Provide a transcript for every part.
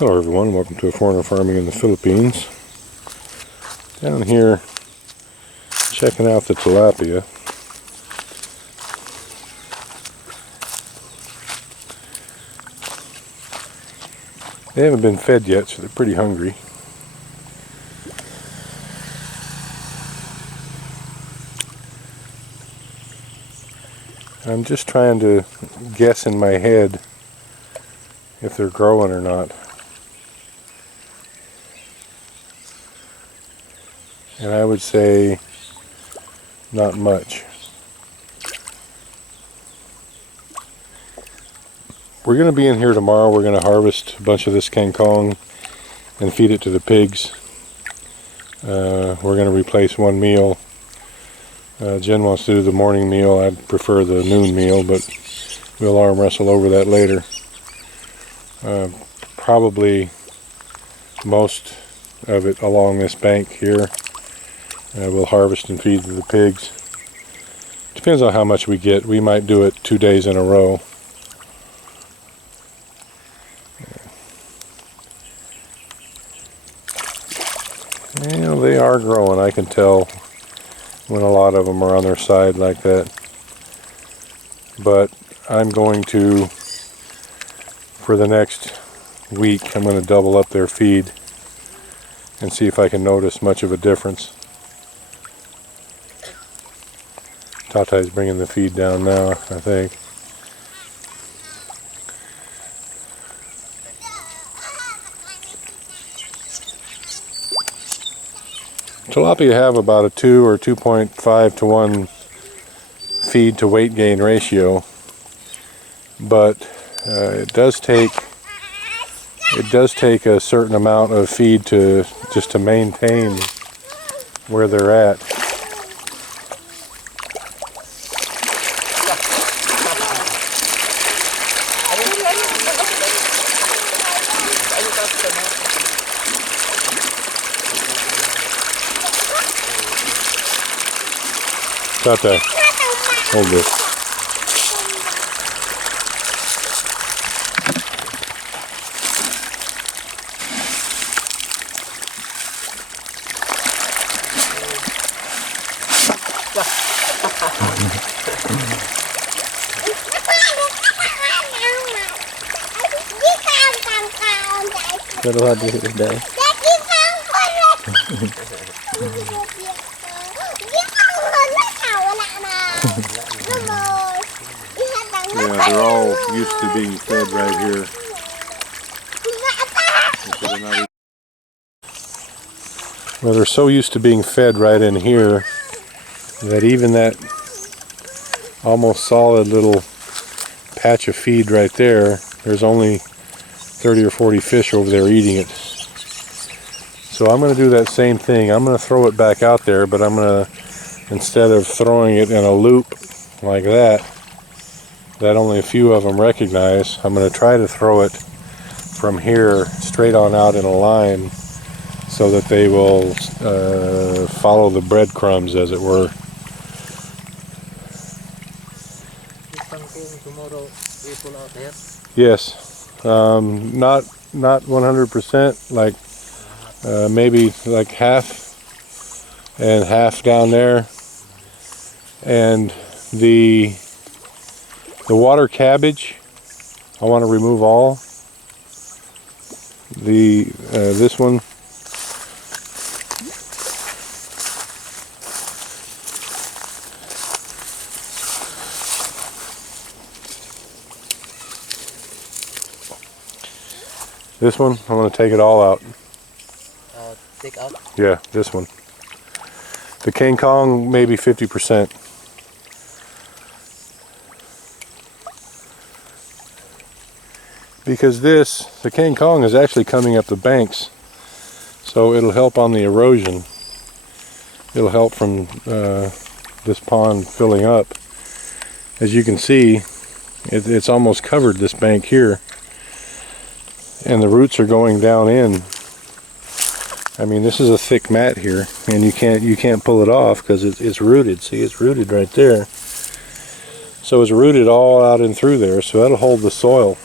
Hello everyone, welcome to a foreigner farming in the Philippines. Down here checking out the tilapia. They haven't been fed yet, so they're pretty hungry. I'm just trying to guess in my head if they're growing or not. And I would say not much. We're going to be in here tomorrow. We're going to harvest a bunch of this kangkong and feed it to the pigs. We're going to replace one meal. Jen wants to do the morning meal. I'd prefer the noon meal, but we'll arm wrestle over that later. Probably most of it along this bank here. We'll harvest and feed to the pigs. Depends on how much we get. We might do it 2 days in a row. Yeah, they are growing. I can tell when a lot of them are on their side like that. But I'm going to, for the next week, I'm going to double up their feed and see if I can notice much of a difference. Tatai's bringing the feed down now, I think. Tilapia have about a 2 or 2.5 to 1 feed to weight gain ratio, but it does take a certain amount of feed to just to maintain where they're at. Tatai, hold this. Pero hadi day. Yeah, they're all used to being fed right here. Well, they're so used to being fed right in here that even that almost solid little patch of feed right there, there's only 30 or 40 fish over there eating it. So I'm going to do that same thing. I'm going to throw it back out there, but I'm going to, instead of throwing it in a loop like that only a few of them recognize, I'm going to try to throw it from here straight on out in a line so that they will follow the breadcrumbs, as it were. Tomorrow we pull out there? Yes, not 100%, like maybe like half and half down there, and the water cabbage I want to remove all. This one, I want to take it all out. Take out? Yeah, this one. The kangkong, maybe 50%. Because the kangkong is actually coming up the banks, so it'll help on the erosion. It'll help from this pond filling up. As you can see, it's almost covered this bank here, and the roots are going down in. I mean, this is a thick mat here, and you can't pull it off because it's rooted. See, it's rooted right there. So it's rooted all out and through there, so that'll hold the soil.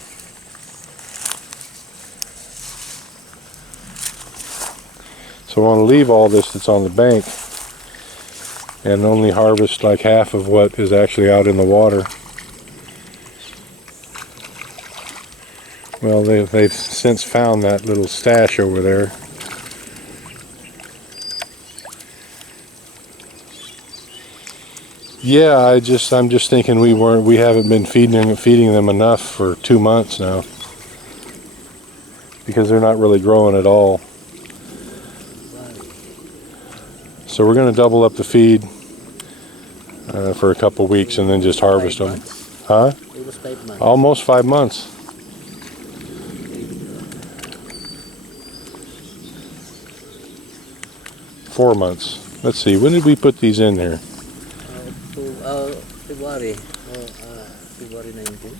So I want to leave all this that's on the bank and only harvest like half of what is actually out in the water. Well, they've since found that little stash over there. Yeah, I'm just thinking we haven't been feeding them enough for 2 months now, because they're not really growing at all. So we're going to double up the feed for a couple weeks and then just harvest them. Huh? It was 5 months. Almost 5 months. Four months. Let's see, when did we put these in there? February. February 19th.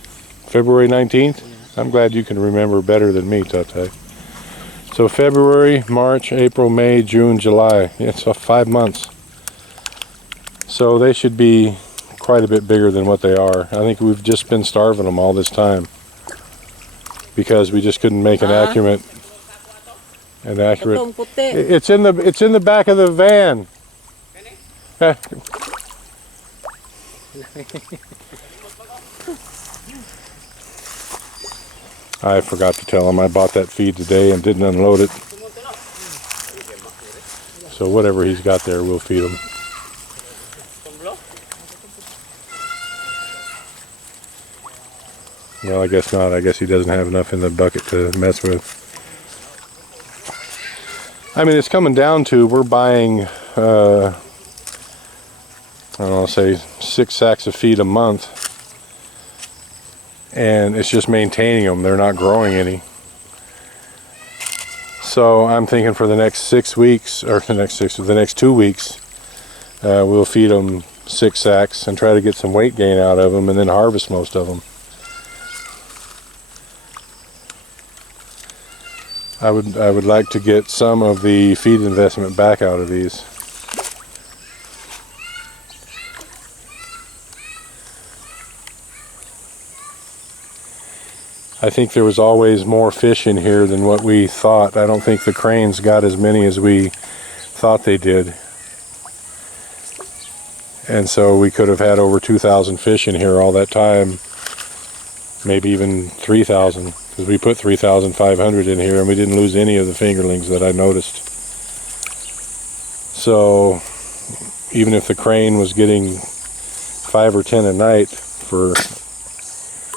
February 19th? Yeah. I'm glad you can remember better than me, Tate. So February, March, April, May, June, July. Yeah, it's 5 months. So they should be quite a bit bigger than what they are. I think we've just been starving them all this time because we just couldn't make an accurate. It's in the back of the van. I forgot to tell him I bought that feed today and didn't unload it. So whatever he's got there, we'll feed him. Well, I guess not. I guess he doesn't have enough in the bucket to mess with. I mean, it's coming down to we're buying, I don't know, say 6 sacks of feed a month. And it's just maintaining them. They're not growing any. So I'm thinking for the next 6 weeks, or the next 2 weeks, we'll feed them 6 sacks and try to get some weight gain out of them and then harvest most of them. I would like to get some of the feed investment back out of these. I think there was always more fish in here than what we thought. I don't think the cranes got as many as we thought they did. And so we could have had over 2,000 fish in here all that time. Maybe even 3,000. Because we put 3,500 in here and we didn't lose any of the fingerlings that I noticed. So even if the crane was getting 5 or 10 a night for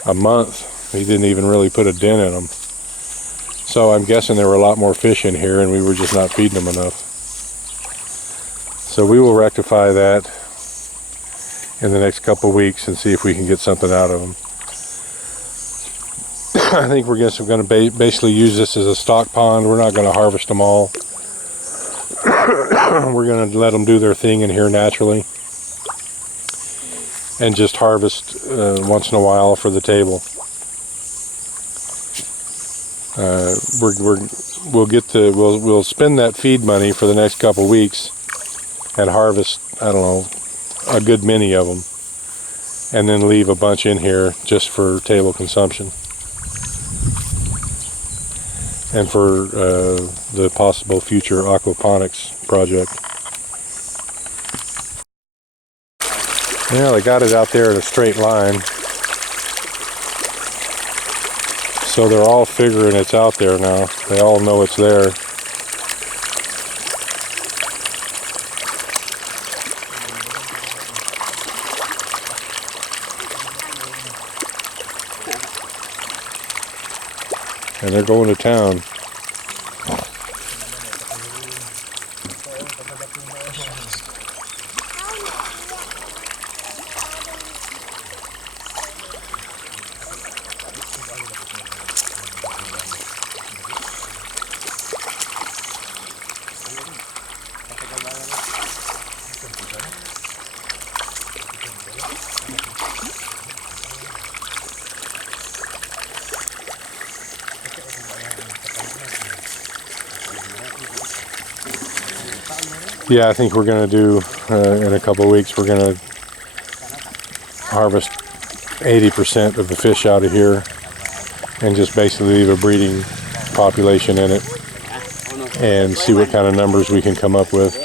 a month, he didn't even really put a dent in them. So I'm guessing there were a lot more fish in here and we were just not feeding them enough. So we will rectify that in the next couple weeks and see if we can get something out of them. I think we're just going to basically use this as a stock pond. We're not going to harvest them all. We're going to let them do their thing in here naturally and just harvest once in a while for the table. We'll spend that feed money for the next couple weeks and harvest, I don't know, a good many of them, and then leave a bunch in here just for table consumption and for the possible future aquaponics project. Yeah, they got it out there in a straight line. So they're all figuring it's out there now. They all know it's there. And they're going to town. Yeah, I think we're going to do, in a couple of weeks, we're going to harvest 80% of the fish out of here and just basically leave a breeding population in it and see what kind of numbers we can come up with.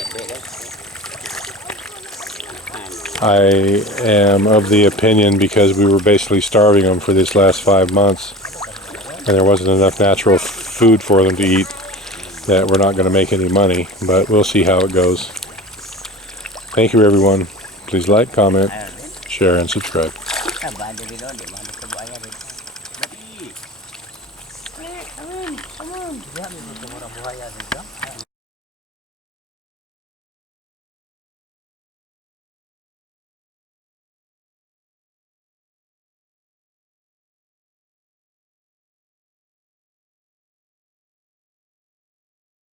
I am of the opinion, because we were basically starving them for this last 5 months and there wasn't enough natural food for them to eat, that we're not going to make any money, but we'll see how it goes. Thank you everyone. Please like, comment, share, and subscribe.